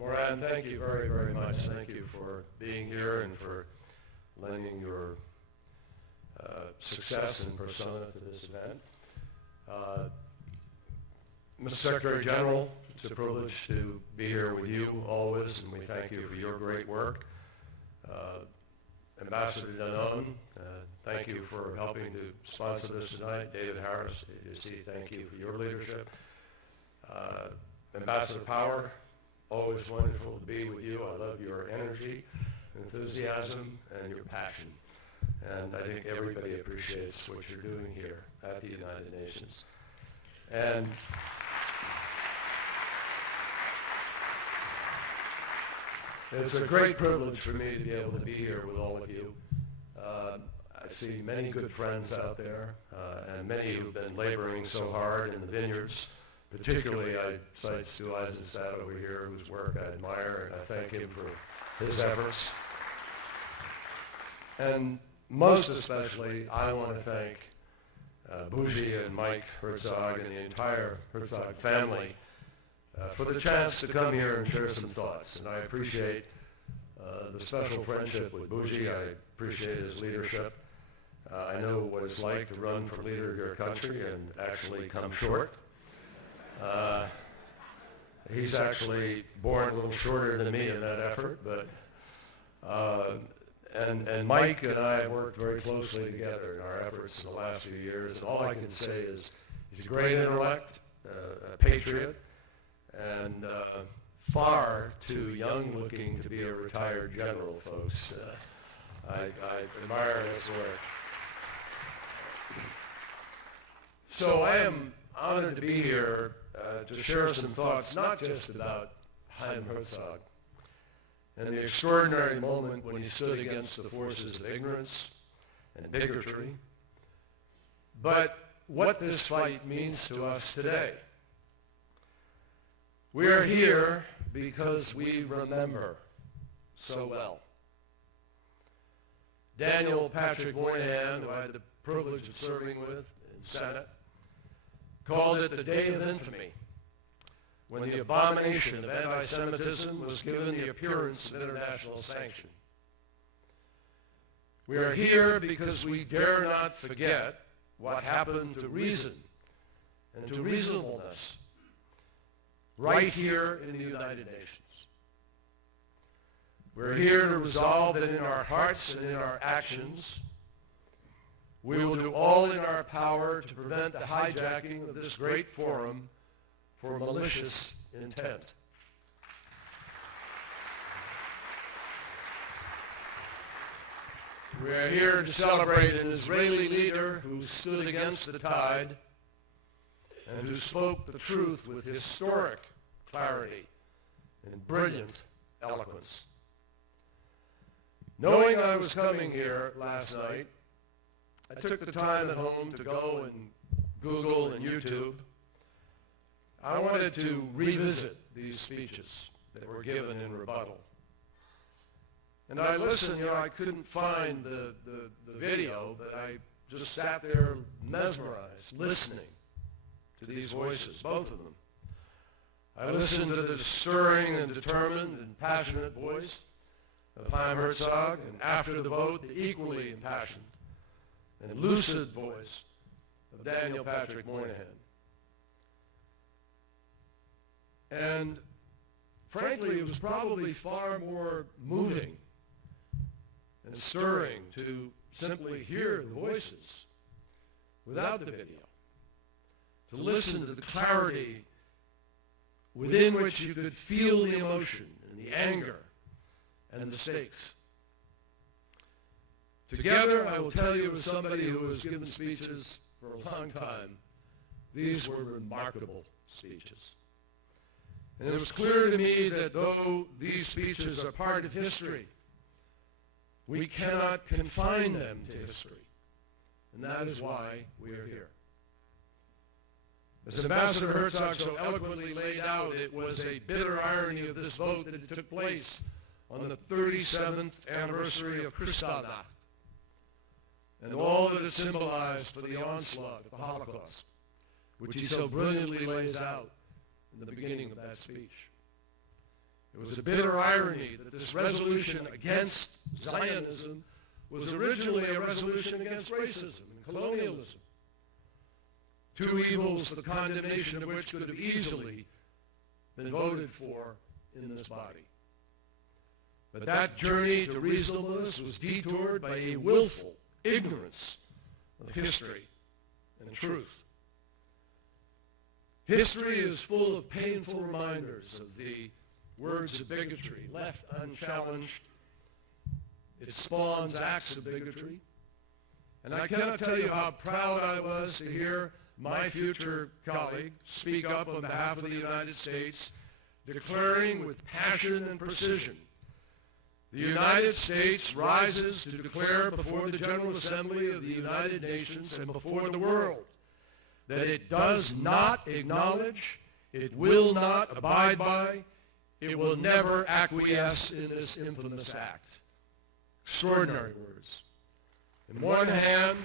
Moran, thank you very, very much. Thank you for being here and for lending your success and persona to this event. Mr. Secretary General, it's a privilege to be here with you always, and we thank you for your great work. Ambassador Danon, thank you for helping to sponsor this tonight. David Harris, ADC, thank you for your leadership. Ambassador Power, always wonderful to be with you. I love your energy, enthusiasm, and your passion. And I think everybody appreciates what you're doing here at the United Nations. And it's a great privilege for me to be able to be here with all of you. I see many good friends out there, and many who've been laboring so hard in the vineyards. Particularly, I cite Stu Eisenstadt over here, whose work I admire, and I thank him for his efforts. And most especially, I want to thank Bougie and Mike Herzog and the entire Herzog family for the chance to come here and share some thoughts. And I appreciate the special friendship with Bougie. I appreciate his leadership. I know what it's like to run for leader of your country and actually come short. He's actually born a little shorter than me in that effort, but and Mike and I have worked very closely together in our efforts in the last few years. And all I can say is he's a great intellect, a patriot, and far too young looking to be a retired general, folks. I admire his work. So I am honored to be here to share some thoughts, not just about Chaim Herzog and the extraordinary moment when he stood against the forces of ignorance and bigotry, but what this fight means to us today. We are here because we remember so well. Daniel Patrick Moynihan, who I had the privilege of serving with in Senate, called it the Day of Infamy, when the abomination of anti-Semitism was given the appearance of international sanction. We are here because we dare not forget what happened to reason and to reasonableness right here in the United Nations. We're here to resolve that in our hearts and in our actions, we will do all in our power to prevent the hijacking of this great forum for malicious intent. We are here to celebrate an Israeli leader who stood against the tide and who spoke the truth with historic clarity and brilliant eloquence. Knowing I was coming here last night, I took the time at home to go and Google and YouTube. I wanted to revisit these speeches that were given in rebuttal. And I listened, I couldn't find the video, but I just sat there mesmerized, listening to these voices, both of them. I listened to the stirring and determined and passionate voice of Chaim Herzog, and after the vote, the equally impassioned and lucid voice of Daniel Patrick Moynihan. And frankly, it was probably far more moving and stirring to simply hear the voices without the video, to listen to the clarity within which you could feel the emotion and the anger and the stakes. Together, I will tell you as somebody who has given speeches for a long time, these were remarkable speeches. And it was clear to me that though these speeches are part of history, we cannot confine them to history. And that is why we are here. As Ambassador Herzog so eloquently laid out, it was a bitter irony of this vote that it took place on the 37th anniversary of Kristallnacht and all that it symbolized for the onslaught of the Holocaust, which he so brilliantly lays out in the beginning of that speech. It was a bitter irony that this resolution against Zionism was originally a resolution against racism and colonialism. Two evils the condemnation of which could have easily been voted for in this body. But that journey to reasonableness was detoured by a willful ignorance of history and truth. History is full of painful reminders of the words of bigotry left unchallenged. It spawns acts of bigotry. And I cannot tell you how proud I was to hear my future colleague speak up on behalf of the United States, declaring with passion and precision, the United States rises to declare before the General Assembly of the United Nations and before the world that it does not acknowledge, it will not abide by, it will never acquiesce in this infamous act. Extraordinary words. In one hand,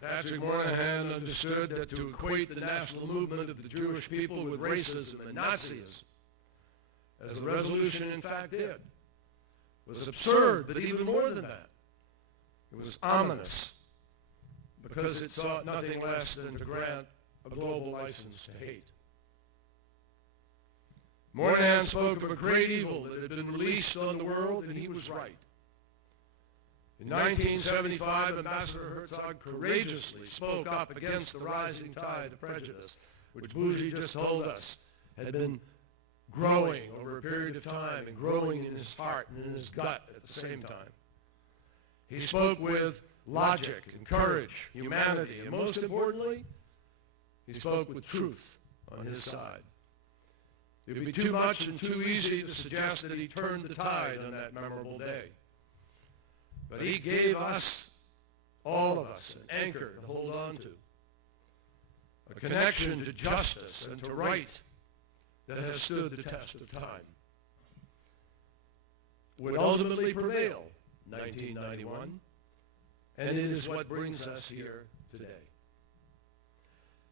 Patrick Moynihan understood that to equate the national movement of the Jewish people with racism and Nazism, as the resolution in fact did, was absurd, but even more than that, it was ominous, because it sought nothing less than to grant a global license to hate. Moynihan spoke of a great evil that had been released on the world, and he was right. In 1975, Ambassador Herzog courageously spoke up against the rising tide of prejudice, which Bougie just told us had been growing over a period of time and growing in his heart and in his gut at the same time. He spoke with logic and courage, humanity, and most importantly, he spoke with truth on his side. It would be too much and too easy to suggest that he turned the tide on that memorable day. But he gave us, all of us, an anchor to hold on to, a connection to justice and to right that has stood the test of time. Would ultimately prevail, 1991, and it is what brings us here today.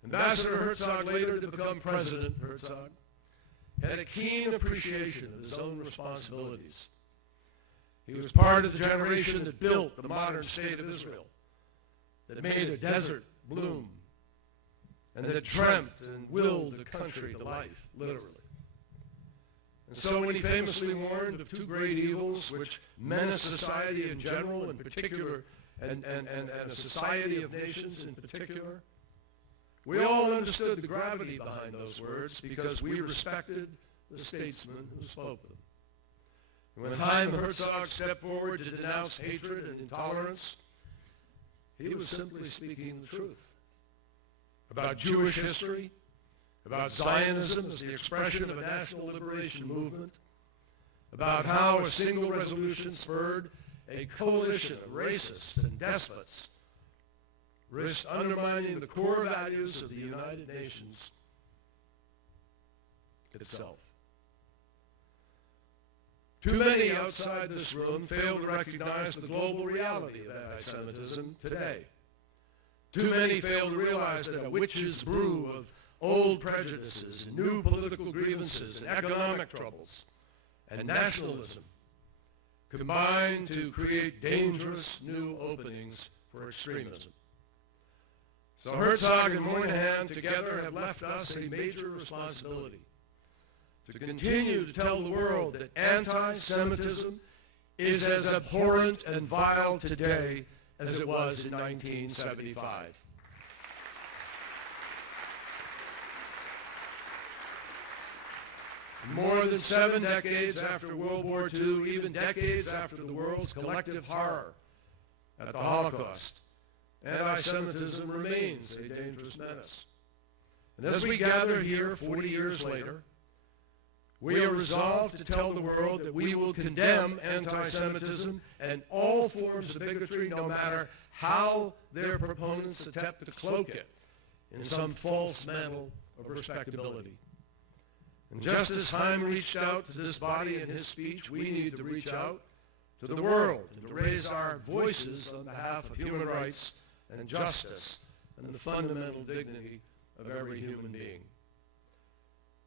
Ambassador Herzog, later to become President Herzog, had a keen appreciation of his own responsibilities. He was part of the generation that built the modern state of Israel, that made a desert bloom, and that dreamt and willed the country to life, literally. And so when he famously warned of two great evils which menace society in general in particular, and a society of nations in particular, we all understood the gravity behind those words because we respected the statesman who spoke them. When Chaim Herzog stepped forward to denounce hatred and intolerance, he was simply speaking the truth about Jewish history, about Zionism as the expression of a national liberation movement, about how a single resolution spurred a coalition of racists and despots, risked undermining the core values of the United Nations itself. Too many outside this room fail to recognize the global reality of anti-Semitism today. Too many fail to realize that a witch's brew of old prejudices, and new political grievances, and economic troubles, and nationalism combine to create dangerous new openings for extremism. So Herzog and Moynihan together have left us a major responsibility to continue to tell the world that anti-Semitism is as abhorrent and vile today as it was in 1975. More than 7 decades after World War II, even decades after the world's collective horror at the Holocaust, anti-Semitism remains a dangerous menace. And as we gather here 40 years later, we are resolved to tell the world that we will condemn anti-Semitism and all forms of bigotry, no matter how their proponents attempt to cloak it in some false mantle of respectability. And just as Chaim reached out to this body in his speech, we need to reach out to the world and to raise our voices on behalf of human rights and justice and the fundamental dignity of every human being.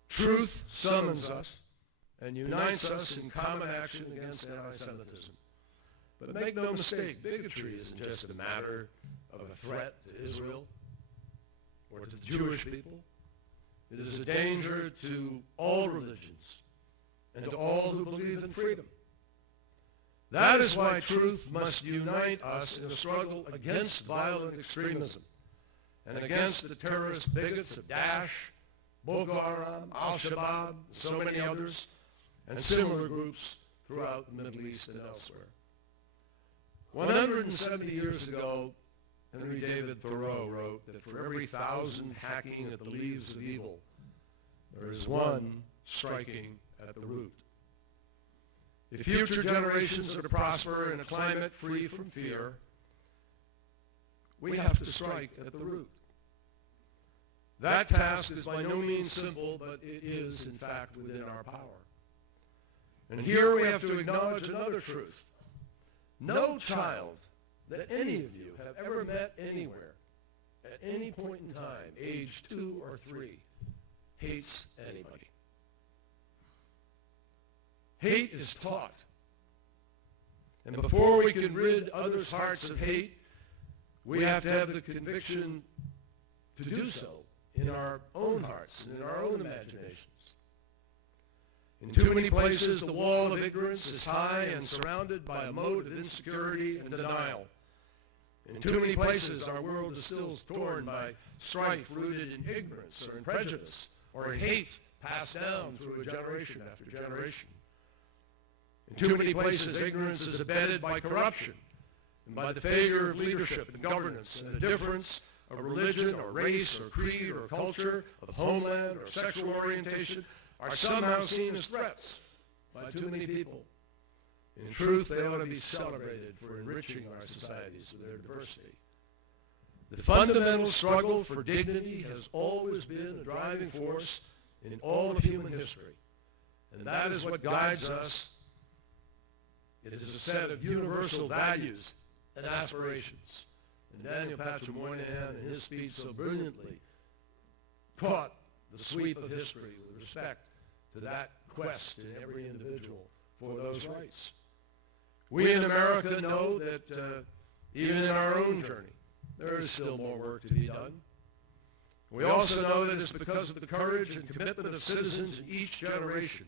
Truth summons us and unites us in common action against anti-Semitism. But make no mistake, bigotry isn't just a matter of a threat to Israel or to the Jewish people. It is a danger to all religions and to all who believe in freedom. That is why truth must unite us in a struggle against violent extremism and against the terrorist bigots of Daesh, Boko Haram, Al-Shabaab, and so many others, and similar groups throughout the Middle East and elsewhere. 170 years ago, Henry David Thoreau wrote that for every 1,000 hacking at the leaves of evil, there is one striking at the root. If future generations are to prosper in a climate free from fear, we have to strike at the root. That task is by no means simple, but it is, in fact, within our power. And here we have to acknowledge another truth. No child that any of you have ever met anywhere, at any point in time, age 2 or 3, hates anybody. Hate is taught. And before we can rid others' hearts of hate, we have to have the conviction to do so in our own hearts and in our own imaginations. In too many places, the wall of ignorance is high and surrounded by a moat of insecurity and denial. In too many places, our world is still torn by strife rooted in ignorance or in prejudice or in hate passed down through a generation after generation. In too many places, ignorance is abetted by corruption and by the failure of leadership and governance, and the difference of religion or race or creed or culture, of homeland or sexual orientation, are somehow seen as threats by too many people. In truth, they ought to be celebrated for enriching our societies with their diversity. The fundamental struggle for dignity has always been a driving force in all of human history, and that is what guides us. It is a set of universal values and aspirations. And Daniel Patrick Moynihan, in his speech, so brilliantly caught the sweep of history with respect to that quest in every individual for those rights. We in America know that even in our own journey, there is still more work to be done. We also know that it's because of the courage and commitment of citizens in each generation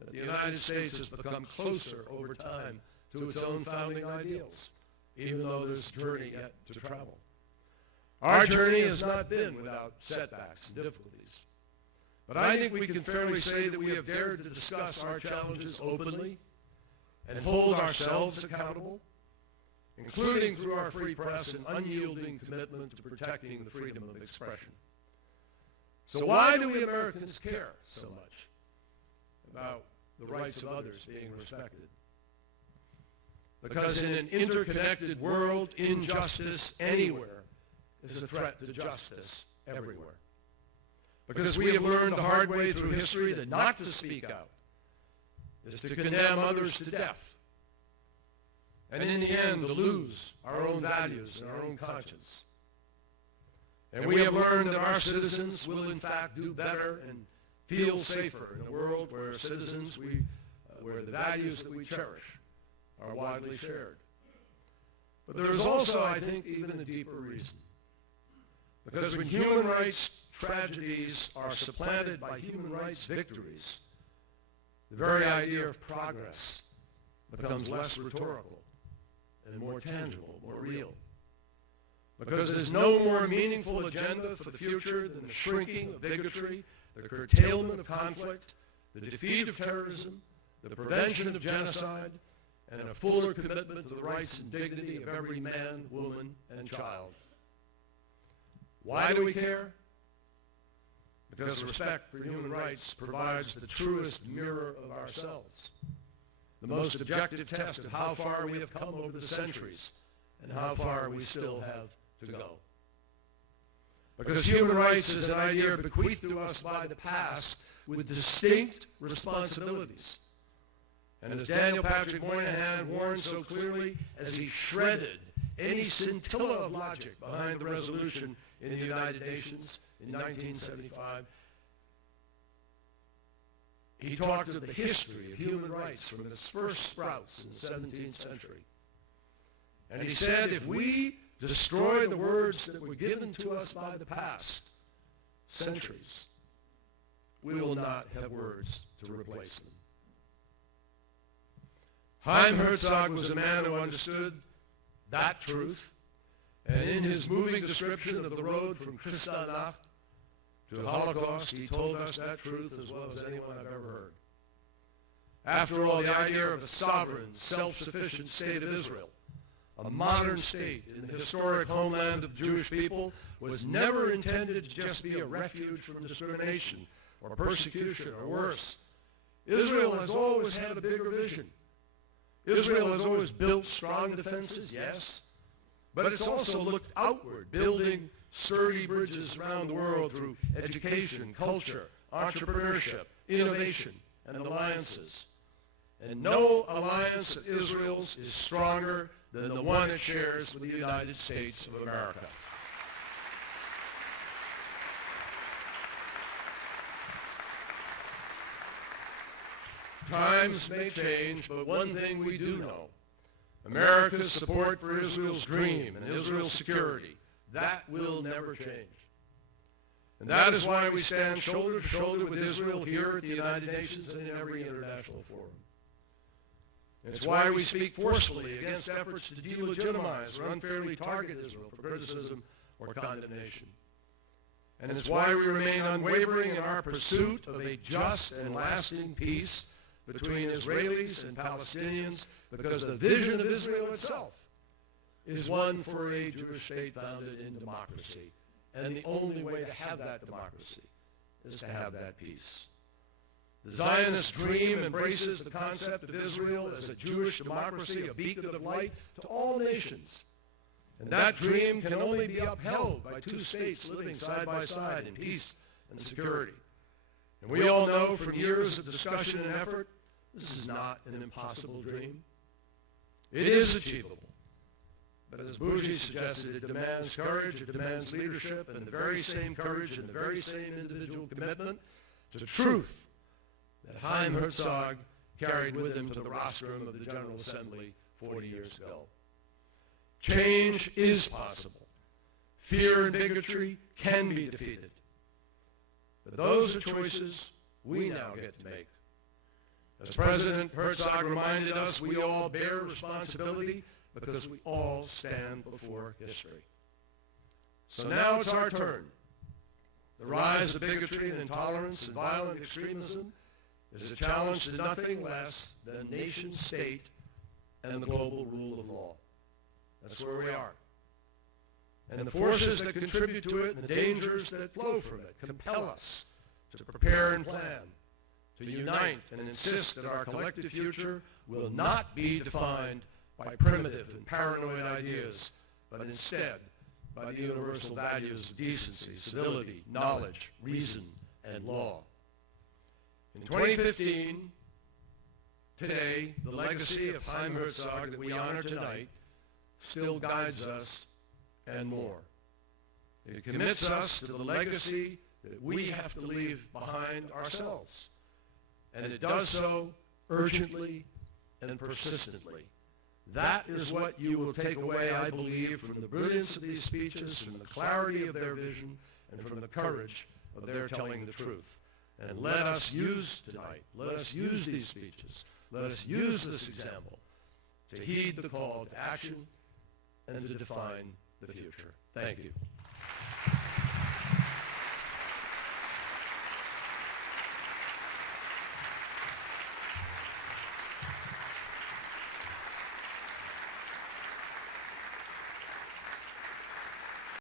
that the United States has become closer over time to its own founding ideals, even though there's a journey yet to travel. Our journey has not been without setbacks and difficulties. But I think we can fairly say that we have dared to discuss our challenges openly and hold ourselves accountable, including through our free press and unyielding commitment to protecting the freedom of expression. So why do we Americans care so much about the rights of others being respected? Because in an interconnected world, injustice anywhere is a threat to justice everywhere. Because we have learned the hard way through history that not to speak out is to condemn others to death, and in the end to lose our own values and our own conscience. And we have learned that our citizens will in fact do better and feel safer in a world where citizens, where the values that we cherish are widely shared. But there is also, I think, even a deeper reason. Because when human rights tragedies are supplanted by human rights victories, the very idea of progress becomes less rhetorical and more tangible, more real. Because there's no more meaningful agenda for the future than the shrinking of bigotry, the curtailment of conflict, the defeat of terrorism, the prevention of genocide, and a fuller commitment to the rights and dignity of every man, woman, and child. Why do we care? Because respect for human rights provides the truest mirror of ourselves, the most objective test of how far we have come over the centuries and how far we still have to go. Because human rights is an idea bequeathed to us by the past with distinct responsibilities. And as Daniel Patrick Moynihan warned so clearly, as he shredded any scintilla of logic behind the resolution in the United Nations in 1975, he talked of the history of human rights from its first sprouts in the 17th century. And he said, if we destroy the words that were given to us by the past centuries, we will not have words to replace them. Chaim Herzog was a man who understood that truth, and in his moving description of the road from Kristallnacht to the Holocaust, he told us that truth as well as anyone I've ever heard. After all, the idea of a sovereign, self-sufficient state of Israel, a modern state in the historic homeland of the Jewish people, was never intended to just be a refuge from discrimination or persecution or worse. Israel has always had a bigger vision. Israel has always built strong defenses, yes, but it's also looked outward, building sturdy bridges around the world through education, culture, entrepreneurship, innovation, and alliances. And no alliance of Israel's is stronger than the one it shares with the United States of America. Times may change, but one thing we do know: America's support for Israel's dream and Israel's security, that will never change. And that is why we stand shoulder to shoulder with Israel here at the United Nations and in every international forum. It's why we speak forcefully against efforts to delegitimize or unfairly target Israel for criticism or condemnation. And it's why we remain unwavering in our pursuit of a just and lasting peace between Israelis and Palestinians, because the vision of Israel itself is one for a Jewish state founded in democracy. And the only way to have that democracy is to have that peace. The Zionist dream embraces the concept of Israel as a Jewish democracy, a beacon of light to all nations. And that dream can only be upheld by two states living side by side in peace and security. And we all know from years of discussion and effort, this is not an impossible dream. It is achievable. But as Bougie suggested, it demands courage, it demands leadership, and the very same courage and the very same individual commitment to truth that Chaim Herzog carried with him to the rostrum of the General Assembly 40 years ago. Change is possible. Fear and bigotry can be defeated. But those are choices we now get to make. As President Herzog reminded us, we all bear responsibility because we all stand before history. So now it's our turn. The rise of bigotry and intolerance and violent extremism is a challenge to nothing less than nation state and the global rule of law. That's where we are. And the forces that contribute to it and the dangers that flow from it compel us to prepare and plan, to unite and insist that our collective future will not be defined by primitive and paranoid ideas, but instead by the universal values of decency, civility, knowledge, reason, and law. In 2015, today, the legacy of Chaim Herzog that we honor tonight still guides us and more. It commits us to the legacy that we have to leave behind ourselves. And it does so urgently and persistently. That is what you will take away, I believe, from the brilliance of these speeches, from the clarity of their vision, and from the courage of their telling the truth. And let us use tonight, let us use these speeches, let us use this example to heed the call to action and to define the future. Thank you.